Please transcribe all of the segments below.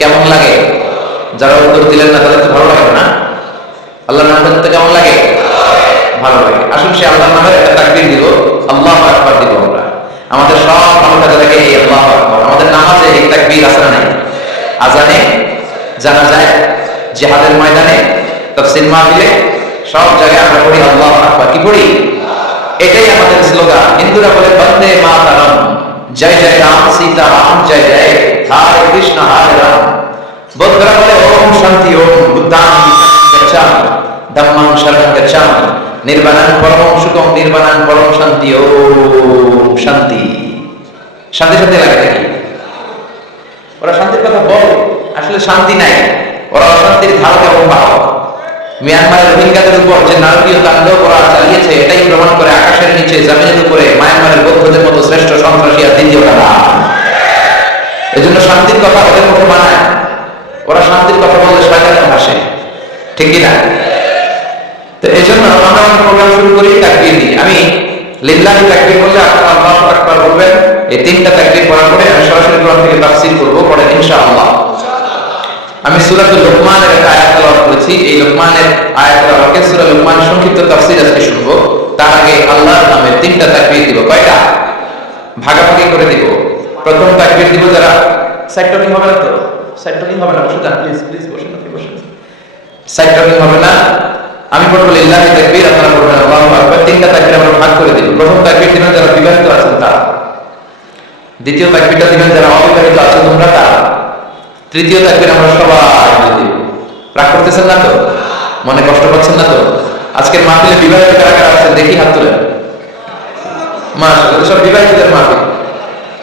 কেমন লাগে? যারা উত্তর দিলেন না তাদের তো ভালো লাগে না? আল্লাহর নাম বলতে কেমন লাগে? ভালো লাগে। আসুন সে আল্লাহর নামের একটা তাকবীর দিব, আল্লাহু আকবার দিব আমরা। আমাদের সব ভালো কাজে লাগে এই আল্লাহু আকবার। আমাদের নামাজে এই তাকবীর আছে না নাই? আজানে, জানাজায়, জিহাদের ময়দানে, তাফসীর মাহফিলে সব জায়গায় আমরা পড়ি আল্লাহু আকবার। কি পড়ি? এটাই আমাদের স্লোগান। হিন্দুরা বলে বন্দে মাতরম, জয় জয় রাম সীতারাম, জয় জয় হরে কৃষ্ণ হরে রাম। বৌদ্ধরা বলে ওম শান্তি, ওম বুদ্ধাং গচ্ছামি, ধম্মাং শরণং গচ্ছামি, নির্বাণাং পরমং সুখং, নির্বাণাং পরম শান্তি, ওম শান্তি। শান্তি শান্তি লাগে নাকি? ওরা শান্তির কথা বলে, আসলে শান্তি নাই। ওরা অশান্তির ধারক এবং বাহক। মিয়ানমারের রোহিঙ্গাদের উপর যে নারকীয় তাণ্ডব ওরা চালিয়েছে, এটাই প্রমাণ করে আকাশের নিচে জমিনের উপরে মায়ানমারের বৌদ্ধদের মতো শ্রেষ্ঠ সন্ত্রাসী আর দ্বিতীয় কারা। এজন্য শান্তির কথা ওদের মুখে মানায়। ওরা শান্তির কথা বললে শয়তানের ভাষে, ঠিক কিনা? তো এই জন্য আমরা আমাদের প্রোগ্রাম শুরু করি তাকবীর দিয়ে। আমি লিল্লাহি তাকবীর বললে আপনারা আল্লাহু আকবার বলবেন। এই তিনটা তাকবীর পড়ার পরে আমি সরাসরি কোরআন থেকে তাফসীর করব, পরে ইনশাআল্লাহ। আমি সূরাতুল লুকমানের একটা আয়াত তেলাওয়াত করেছি। এই লুকমানের আয়াত তেলাওয়াতকে সূরা লুকমানের সংক্ষিপ্ত তাফসীর আজকে শুনবো। তার আগে আল্লাহর নামে তিনটা তাকবীর দিব। কয়টা? ভাগাভাগি করে দিব। প্রথম তাকবীর দিব যারা সাইড টকিং হবে না, তো সাইড টকিং হবে না, বসে যান প্লিজ, প্লিজ বসেন, আপনি বসেন। সাইড টকিং হবে না। আমি পড়বো লিল্লাহি তাকবীর, আপনারা পড়বেন আল্লাহু আকবার। তিনটা তাকবীর আমরা ভাগ করে দিব। প্রথম তাকবীর দিবেন যারা বিবাহিত আছেন তারা, দ্বিতীয় তাকবীরটা দিবেন যারা অবিবাহিত আছেন তোমরা তারা, তৃতীয় তাকবীর আমরা সবাই মিলে দিব। রাগ করতেছেন না তো? মনে কষ্ট পাচ্ছেন না তো? আজকের মাহফিলে বিবাহিত কারা কারা আছেন দেখি হাত তুলেন। মাশাআল্লাহ, সব বিবাহিতদের মাহফিল।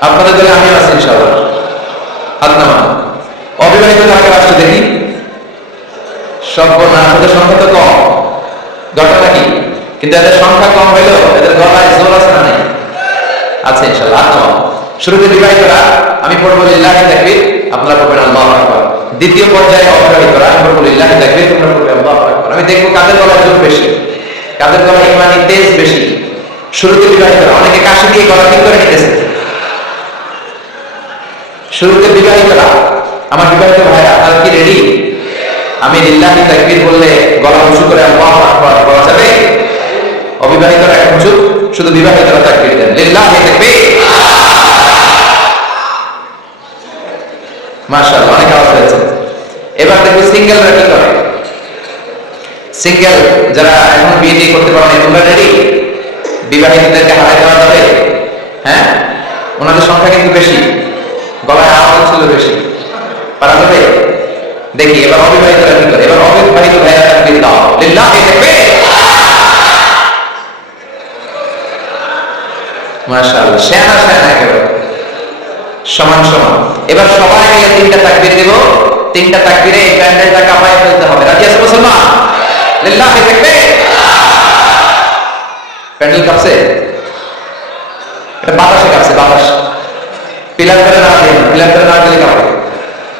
আপনাদের দলে আমিও আছি ইনশাআল্লাহ। হাত নামান। অবিবাহিত কারা কারা আসছে দেখি। সব না, আপনাদের সংখ্যা তো কম। ঘটনা কি? কিন্তু এদের সংখ্যা কম হইলেও এদের গলায় জোর আছে না নাই? আছে ইনশাআল্লাহ। হাত নামান। শুরুতে বিবাহিতরা, আমি পড়বো লিল্লাহি তাকবীর, আপনারা পড়বেন আল্লাহু আকবার। দ্বিতীয় পর্যায়ে অবিবাহিতরা, আমি পড়বো লিল্লাহি তাকবীর, তোমরা পড়বে আল্লাহু আকবার। আমি দেখবো কাদের গলায় জোর বেশি, কাদের গলায় ইমানি তেজ বেশি। শুরুতে বিবাহিতরা, অনেকে কাশি দিয়ে গলা ঠিক করে নিতেছে। শুরুতে বিবাহিতরা, আমার বিবাহিত ভাইরা, আপনারা কি রেডি? আমি লিল্লাহি তাকবীর বললে গলা উঁচু করে আল্লাহু আকবার বলা যাবে? অবিবাহিতরা এখন চুপ, শুধু বিবাহিতরা তাকবীর দেন। লিল্লাহি তাকবীর। মাশাআল্লাহ, অনেক আওয়াজ হয়েছে। এবার দেখো সিঙ্গেলরা কি করে। সিঙ্গেল যারা এখন বিয়ে করতে পারে না, তোমরা রেডি? বিবাহিতদেরকে হারাই দেওয়া যাবে? হ্যাঁ, ওনাদের সংখ্যা কিন্তু বেশি, গলায় আওয়াজ ছিল বেশি, পারা যাবে? দেখি এবার অবিবাহিতরা কি করে। এবার অবিবাহিত ভাইরা তাকবীর দাও, লিল্লাহি তাকবীর। মাশাআল্লাহ, শেনা শেনা একেবারে সমান সমান। এবার সবাই মিলে তিনটা তাকবীর দেব। তিনটা তাকবীরে এই প্যান্ডেলটা কাঁপায় ফেলতে হবে। রাজি আছে মুসলমান? লিল্লাহি তাকবীর। প্যান্ডেল কাঁপছে, এটা বাতাসে কাঁপছে, বাতাস। পিলার করে না দিন, পিলার করে না দিলে কাঁপে।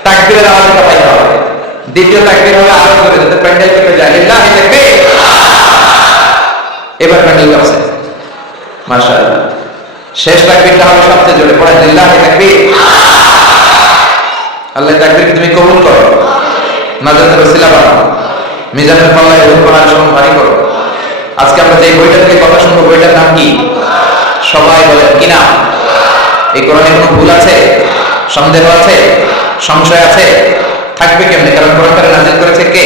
তাকবীরের আওয়াজে কাঁপাইতে হবে। দ্বিতীয় তাকবীর হবে আরো করে, যাতে প্যান্ডেল কেঁপে যায়। লিল্লাহি তাকবীর। এবার প্যান্ডেল কাঁপছে, মাশাআল্লাহ। শেষ তাকবীরটা হবে সবচেয়ে জোরে, পড়ে লিল্লাহি তাকবীর। আল্লাহ তাকবীরকে তুমি কবুল করো, নাজাতের ওসিলা বানাও, মিজানের পাল্লায় রূহ পাহাড় সমান ভারী করো। আজকে আমরা যে বইটা থেকে কথা শুনবো, বইটার নাম কি? সবাই বলেন কি নাম? এই কোরআনে কোনো ভুল আছে? সন্দেহ আছে? সংশয় আছে? থাকবে কেমনে? কারণ কোরআনটা নাযিল করেছে কে?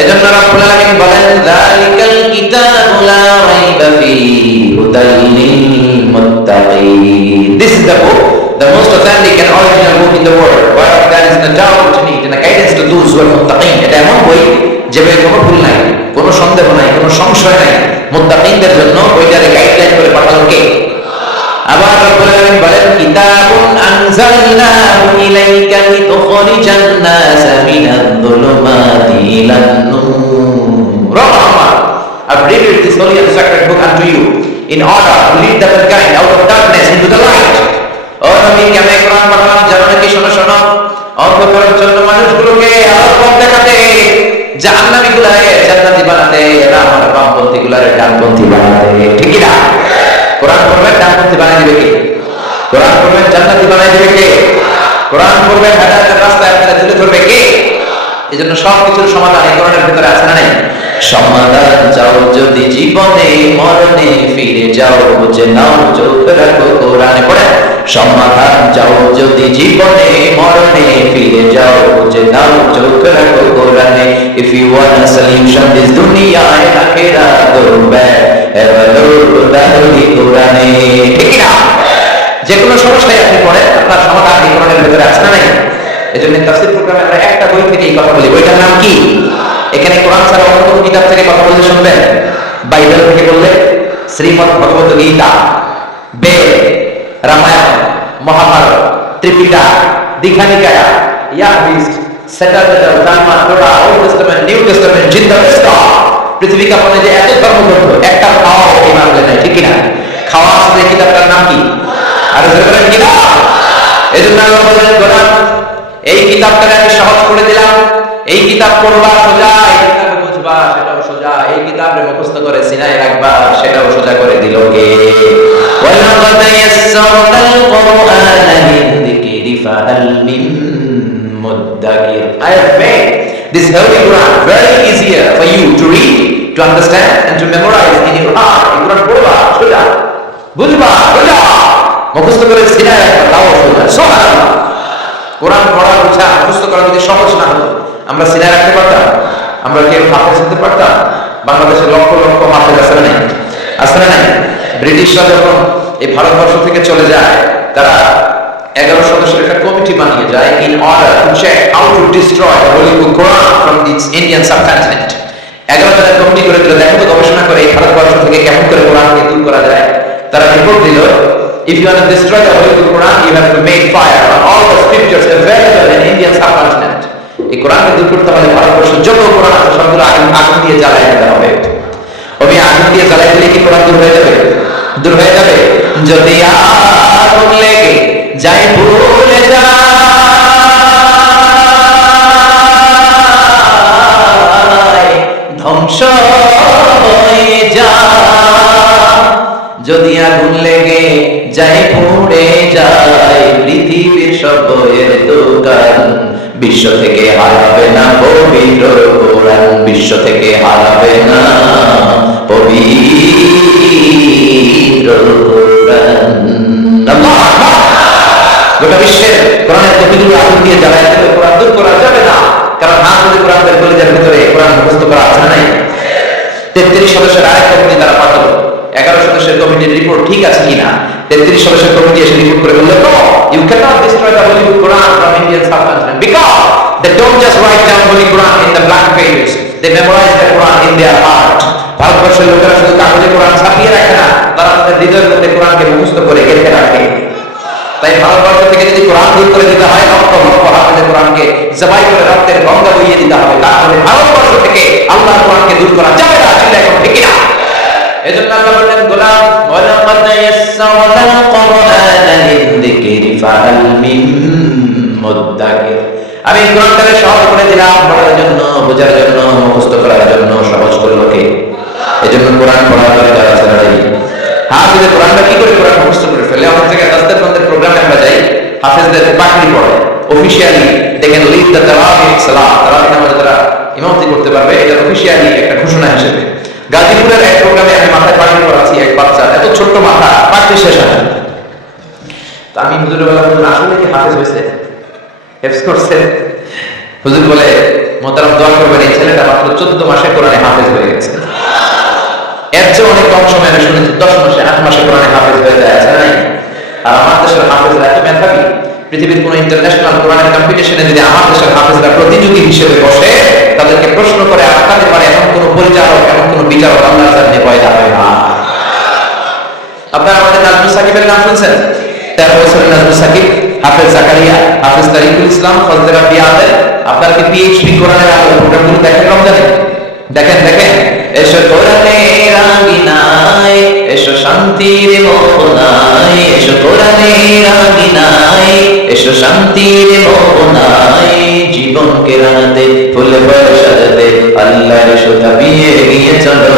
এজন্য রব্বুল আলামিন বলেন, যালিকাল কিতাবু লা রাইবা ফীহি হুদাল লিল মুত্তাকিন। This is the book, the most authentic and original book in the world, where there is no doubt in it and a guidance to those who are muttaqin. এটা এমন বই যে বইয়ে কোনো ভুল নাই, কোনো সন্দেহ নাই, কোনো সংশয় নাই। মুত্তাকিনদের জন্য বইটারে গাইডলাইন করে পাঠালো কে? আবার রব্বুল আলামিন বলেন, কিতাবুন আনজালনাহু ইলাইকা লিতুখরিজান নাসা মিনাল যুলুমাতি ইলান নূর। Rahman, I've read this holy and sacred book unto you in order to lead the mankind out of darkness into the light. ও নবী, আমি কোরআন পাঠালাম জানো নাকি? শোনো শোনো, অন্ধকারের জন্য মানুষগুলোকে আলোর পথ দেখাতে, জাহান্নামীগুলোকে জান্নাতি বানাতে, এরা আমার বামপন্থীগুলোকে ডানপন্থী বানাতে। ঠিক না? কোরআন পড়বেন ডানপন্থী বানাই দিবে কে? কোরআন পড়বেন জান্নাতি বানাই দিবে কে? কোরআন পড়বেন হেদায়েতের রাস্তায় আপনাদের এজন্য সবকিছুর সমাধান এই কোরআনের ভিতরে আছে না নাই? সমাধান চাও যদি জীবনে মরণে ফিরে যাও, বুঝে নাও চোখ রাখো কোরআনে। পড়ে, সমাধান চাও যদি জীবনে মরণে ফিরে যাও, বুঝে নাও চোখ রাখো কোরআনে। If you want a solution this দুনিয়া and আখিরাত, go back ever তাহলে কোরআনে। ঠিক না? যে কোনো সমস্যায় আপনি পড়েন, আপনার সমাধান এই কোরআনের ভিতরে আছে না নাই? এজন্য তাফসীর প্রোগ্রামে আমরা একটা বই থেকে এই কথা বলি। বইটার নাম কি? এখানে কোরআন ছাড়া অন্য কোনো কিতাব থেকে কথা বলতে শুনবেন? বাইবেল থেকে বললে শ্রীমদ্ ভগবত গীতা, বেদ, রামায়ণ, মহাভারত, ত্রিপিটক, দীঘানিকায়া, ইয়াহবিস্ট, সেটার জালমা, তোরা, ওল্ড টেস্টামেন্ট, নিউ টেস্টামেন্ট, জিন্দাবেস্তা, পৃথিবী কাঁপানো যে এত ধর্মগ্রন্থ, একটা খাওয়া এই মানলে নাই। ঠিক কিনা? খাওয়া আসলে কিতাবটার নাম কি? আর বলেন কিতাব। এজন্য আল্লাহ বলেন, গোলাম এই কিতাবটাকে আমি সহজ করে দিলাম, এই কিতাব পড়বা সোজা, এই কিতাবে বুঝবা সেটাও সোজা, এই কিতাবে মুখস্থ করে সিনায় রাখবা সেটাও সোজা করে দিল কে? ওয়ালাকাদ ইয়াসসারনাল কুরআনা লিযিকরি ফাহাল মিন মুদ্দাকির। I have made this holy Quran very easier for you to read, to understand and to memorize in your heart. এই কোরআন পড়বা সোজা, বুঝবা সোজা, মুখস্থ করে সিনায় রাখবা তাও সোজা। সুবহানাল্লাহ। কোরআন পড়া বোঝা মুখস্থ করা যদি সহজ না হতো, আমরা সিনায় রাখতে পারতাম? আমরা কেউ হাফেজ হতে পারতাম? বাংলাদেশের লক্ষ লক্ষ হাফেজ আছে না নাই? আছে না নাই? ব্রিটিশরা যখন এই ভারতবর্ষ থেকে চলে যায়, তারা 11 সদস্যের একটা কমিটি বানিয়ে যায় in order to check how to destroy the holy book Quran from its Indian subcontinent. 11 জনের কমিটি করে দিল, দেখো তো গবেষণা করে এই ভারতবর্ষ থেকে কেমন করে কোরআনকে দূর করা যায়। তারা রিপোর্ট দিল, if you want to destroy the holy book Quran, you have to make fire on all the scriptures available in Indian subcontinent. এই কোরআনকে দূর করতে হলে ভারতবর্ষের যত কোরআন আছে সবগুলো আগুন দিয়ে জ্বালাই দিতে হবে। ওই আগুন দিয়ে জ্বালাই দিলে কি কোরআন দূর হয়ে যাবে? দূর হয়ে যাবে। যদি আগুন লেগে যায় ভুলে যায়, ধ্বংস হয়ে যায়। যদি আগুন লেগে যায় পুড়ে যায় পৃথিবীর সব বইয়ের দোকান, বিশ্ব থেকে হারাবে না পবিত্র কোরআন, বিশ্ব থেকে হারাবে না পবিত্র কোরআন। গোটা বিশ্বের কোরআনের কপিগুলো আগুন দিয়ে জ্বালায় দেবে, কোরআন দূর করা যাবে না। কারণ হাত ধরে কোরআনের কলিজার ভিতরে কোরআন মুখস্থ করা আছে না নাই? 33 সদস্যের আরেক কমিটি তারা পাঠালো। 11 সদস্যের কমিটির রিপোর্ট ঠিক আছে কিনা 33 সদস্যের কমিটি এসে রিপোর্ট করে বলল, no, you cannot destroy the holy book Quran from Indian subcontinent because they don't just write down holy Quran in the blank pages, they memorize the Quran in their heart. ভারতবর্ষের লোকেরা শুধু কাগজে কোরআন ছাপিয়ে রাখে না, তারা তাদের হৃদয়ের মধ্যে কোরআনকে মুখস্থ করে গেঁথে রাখে। তাই ভারতবর্ষ থেকে যদি কোরআন দূর করে দিতে হয়, লক্ষ লক্ষ হাফেজে কোরআনকে জবাই করে রক্তের গঙ্গা বইয়ে দিতে হবে, তাহলে ভারতবর্ষ থেকে আল্লাহর কোরআনকে দূর করা যাবে না। আসলে এখন ঠিক না? এজন্য আল্লাহ বলেন, গোলাম ওয়ালাকাদ ইয়াসসারনাল কুরআনা লিযিকরি ফাহাল মিন মুদ্দাকির। আমি কোরআনটাকে সহজ করে দিলাম, পড়ার জন্য, বোঝার জন্য, মুখস্থ করার জন্য সহজ করলো কে? এজন্য কোরআন পড়ার দরকার আছে না? হাফেজে কোরআনটা কি করে কোরআন মুখস্থ করে ফেলে? আমাদের থেকে দাস্তারবন্দের প্রোগ্রামে আমরা যাই, হাফেজদের পাকড়ি পড়ে অফিশিয়ালি দেখেন লিড দ্য তারাবিহ সালাত, তারাবিহ নামাজে তারা ইমামতি করতে পারবে, এটা অফিশিয়ালি একটা ঘোষণা হিসেবে। গাজীপুরের এক প্রোগ্রামে আমি মাথায় পাকড়ি পড়াচ্ছি, এক বাচ্চা এত ছোট্ট মাথা, পাকড়ি শেষ হয়। তো আমি হুজুরে বললাম, হুজুর আসলে কি হাফেজ হয়েছে, হেফজ করছে? হুজুর বলে, মোহতারাম দোয়া করবেন, এই ছেলেটা মাত্র 14 মাসে কোরআনে হাফেজ হয়ে গেছে। এর চেয়ে অনেক কম সময় আমি শুনেছি 10 মাসে 8 মাসে কোরআনে হাফেজ হয়ে যায়, আছে নাই? আর আমার দেশের হাফেজরা এত মেধাবী, পৃথিবীর কোন ইন্টারন্যাশনাল কোরআনের কম্পিটিশনে যদি আমার দেশের হাফেজরা প্রতিযোগী হিসেবে বসে, তাদেরকে প্রশ্ন করে আটকাতে পারে এমন কোন পরিচালক, এমন কোন বিচারক আল্লাহর সামনে পয়দা হয় না। আপনারা আমাদের নাজমুল সাকিবের নাম শুনছেন? 13 বছরের নাজমুল সাকিব, হাফেজ জাকারিয়া, হাফেজ তারিকুল ইসলাম, ফজলে রাব্বি আদের। আপনারা কি পিএইচডি কোরআনের আলোর প্রোগ্রামগুলো দেখেন রমজানে? দেখেন দেখেন। এসো কোরআনের আঙিনায়, এসো শান্তির মোহনায়, এসো কোরআনের আঙিনায়, এসো শান্তির মোহনায়, জীবনকে রাঙাতে ফুলে ফলে সাজাতে আল্লাহর সুতা বিয়ে গিয়ে চলো।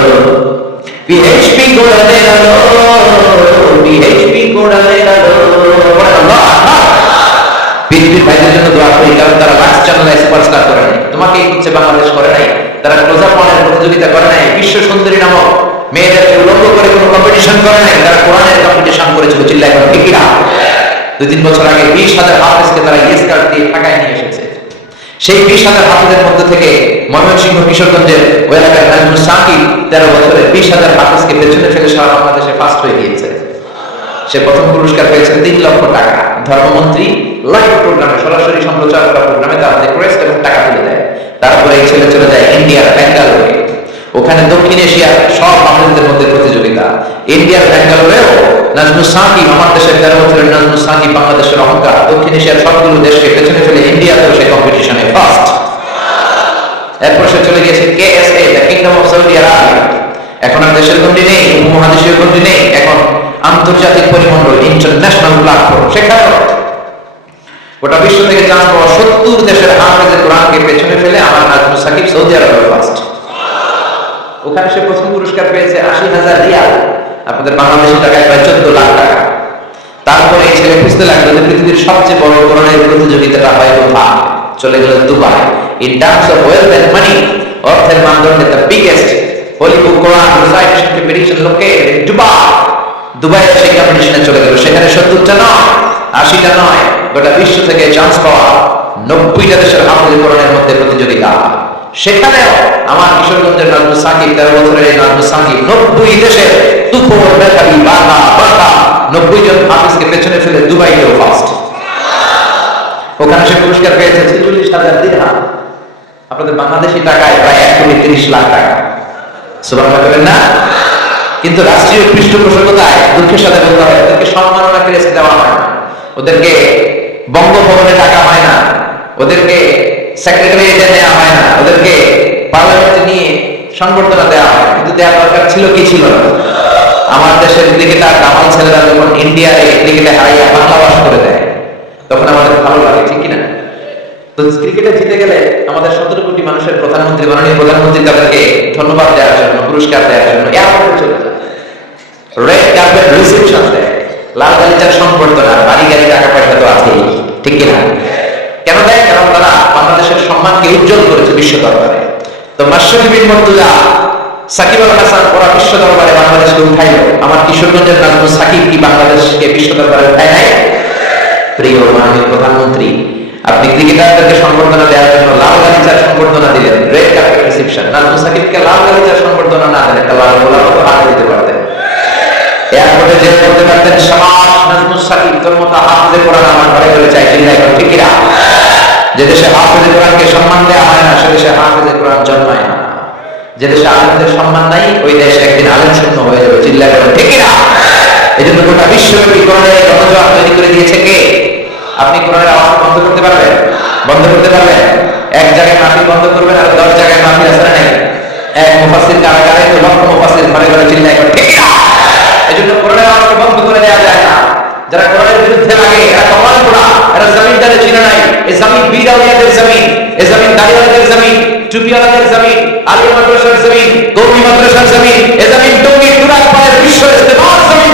পিএইচডি কোরআনের আলো, পিএইচডি কোরআনের আলো। পৃথিবীর ভাইদের জন্য দোয়া করি, কারণ তারা লাক্স চ্যানেলে সুপারস্টার করে। তোমাকে হচ্ছে প্রতিযোগিতা করে নাই, বিশ্ব সুন্দরী নামক মেয়েদেরকে উলঙ্গ করে কোনো কম্পিটিশন করে নাই, তারা কোরআনের কম্পিটিশন করেছিল। চিল্লায় এখন ঠিক কিনা? 2-3 বছর আগে 20,000 হাফেজকে তারা ইয়েস কার্ড দিয়ে ঢাকায় নিয়ে এসেছে। সেই 20,000 হাফেজের মধ্যে থেকে ময়মনসিংহ কিশোরগঞ্জের ওই এলাকার নাজমুস সাকিব 13 বছরে 20,000 হাফেজকে পেছনে ফেলে সারা বাংলাদেশে ফার্স্ট হয়ে গিয়েছে। সে প্রথম পুরস্কার পেয়েছেন 3 লক্ষ টাকা। ধর্মমন্ত্রী লাইভ প্রোগ্রামে, সরাসরি সম্প্রচার করা প্রোগ্রামে তার রিকোয়েস্ট এবং টাকা তুলে দেয়। তারপরে এই ছেলে চলে যায় ইন্ডিয়ার ব্যাঙ্গালোরে। ওখানে দক্ষিণ এশিয়ার সব হাফেজদের মধ্যে প্রতিযোগিতা। ইন্ডিয়ার ব্যাঙ্গালোরেও নাজমুস সাকিব, আমার দেশের 13 বছরের নাজমুস সাকিব বাংলাদেশের অহংকার, দক্ষিণ এশিয়ার সবগুলো দেশকে পেছনে ফেলে ইন্ডিয়াতেও সে কম্পিটিশনে ফার্স্ট। এরপর সে চলে গিয়েছে KSA, the kingdom of Saudi Arabia. এখন আর দেশের গণ্ডি নেই, উপমহাদেশীয় গণ্ডি নেই, এখন আন্তর্জাতিক পরিমণ্ডল, ইন্টারন্যাশনাল প্ল্যাটফর্ম। সেখানে গোটা বিশ্ব থেকে চান্স পাওয়া 70 দেশের হাফেজে কোরআনকে পেছনে ফেলে আমার নাজমুস সাকিব সৌদি আরবে ফার্স্ট। ওখানে সে প্রথম পুরস্কার পেয়েছে 80,000 রিয়াল, আপনাদের বাংলাদেশি টাকায় প্রায় 14 লাখ টাকা। তারপরে এই ছেলে খুঁজতে লাগলো যে পৃথিবীর সবচেয়ে বড় কোরআনের প্রতিযোগিতাটা হয় কোথায়। চলে গেল Dubai. In terms of wealth and money, অর্থের মানদণ্ডে the biggest holy book Quran recitation competition located in Dubai. দুবাইয়ে সেই কম্পিটিশনে চলে গেল। সেখানে 70টা নয়, 80টা নয়, গোটা বিশ্ব থেকে চান্স পাওয়া 90টা দেশের হাফেজে কোরআনের মধ্যে প্রতিযোগিতা। সেখানেও আমার কিশোরগঞ্জের নাজমুস সাকিব, 13 বছরের এই নাজমুস সাকিব 90 দেশের তুখোর মেধাবী বাঘা বাঘা 90 জন হাফেজকে পেছনে ফেলে দুবাইতেও ফার্স্ট। ওখানে সে পুরস্কার পেয়েছে 46,000 দিরহাম, আপনাদের বাংলাদেশি টাকায় প্রায় 1,30 লাখ টাকা। সুবহানাল্লাহ বলেন না? কিন্তু রাষ্ট্রীয় পৃষ্ঠপোষকতায় দুঃখের সাথে বলতে হয়, ওদেরকে সম্মাননা ক্রেস্ট দেওয়া হয় না, ওদেরকে বঙ্গভবনে টাকা হয় না, ওদেরকে সেক্রেটারিয়েটে নেওয়া হয় না, ওদেরকে পার্লামেন্টে নিয়ে সংবর্ধনা দেওয়া হয়। কিন্তু দেওয়া দরকার ছিল কি ছিল না? আমার দেশের ক্রিকেটার কামাল ছেলেরা যখন ইন্ডিয়ারে ক্রিকেটে হারাইয়া বাংলাবাস করে দেয়, তখন আমাদের ভালো লাগে, ঠিক কিনা? তো ক্রিকেটে জিতে গেলে আমাদের 17 কোটি মানুষের প্রধানমন্ত্রী, মাননীয় প্রধানমন্ত্রী তাদেরকে ধন্যবাদ দেওয়ার জন্য, পুরস্কার দেওয়ার জন্য এয়ারপোর্টে চলে যায়, রেড কার্পেট রিসেপশন দেয়, লাল গালিচার সংবর্ধনা, বাড়ি গাড়ি টাকা পয়সা তো আছেই, ঠিক কিনা? কেন দেয়? কারণ তারা বাংলাদেশের সম্মানকে উজ্জ্বল করেছে বিশ্ব দরবারে। তো মাশরাফি বিন মুর্তজা, সাকিব আল হাসান ওরা বিশ্ব দরবারে বাংলাদেশকে উঠাইল। আমার কিশোরগঞ্জের নাজমুস সাকিব কি বাংলাদেশকে বিশ্ব দরবারে উঠায় নাই? প্রিয় মাননীয় প্রধানমন্ত্রী, আপনি ক্রিকেটারদেরকে সংবর্ধনা দেওয়ার জন্য লাল গালিচার সংবর্ধনা দিলেন, রেড কার্পেট রিসেপশন। নাজমুস সাকিবকে লাল গালিচার সংবর্ধনা না দেন, একটা লাল গোলাপ হাতে দিতে পারতেন, এয়ারপোর্টে যে বলতে পারতেন, শাবাশ নাজমুস সাকিব, তোর মতো হাফেজে কোরআন আমার ঘরে ঘরে চাই। চিল্লায় এখন ঠিক কিনা? যে দেশে হাফেজে কোরআনকে সম্মান দেওয়া হয় না, সে দেশে হাফেজে কোরআন জন্মায় না। যে দেশে আলেমদের সম্মান নাই, ওই দেশ একদিন আলেম শূন্য হয়ে যাবে। চিল্লায় এখন ঠিক কিনা? এই জন্য গোটা বিশ্বব্যাপী কোরআনের গণজোয়ার তৈরি করে দিয়েছে কে? আপনি কোরআনের আওয়াজ বন্ধ করতে পারবেন? বন্ধ করতে পারবেন? এক জায়গায় মাহফিল বন্ধ করবেন আর 10 জায়গায় মাহফিল আছে না নাই? এক মুফাসসির কারাগারে তো লক্ষ মুফাসসির ঘরে ঘরে চিল্লায় এখন ঠিক কিনা? এই জন্য কোরআনের আওয়াজকে বন্ধ করে দেওয়া যায় না। যারা কোরআনের বিরুদ্ধে লাগে এরা কমাল করা, এরা জমিনদারে চিনে নাই। এই জমিন বিদাউলিয়াদের জমিন, এই জমিন দাড়িওয়ালাদের জমিন, টুপিওয়ালাদের জমিন, আলিম মাদ্রাসার জমিন, কওমি মাদ্রাসার জমিন, এই জমিন টঙ্গী টুরাক পাড়ের বিশ্ব ইস্তেমার জমিন।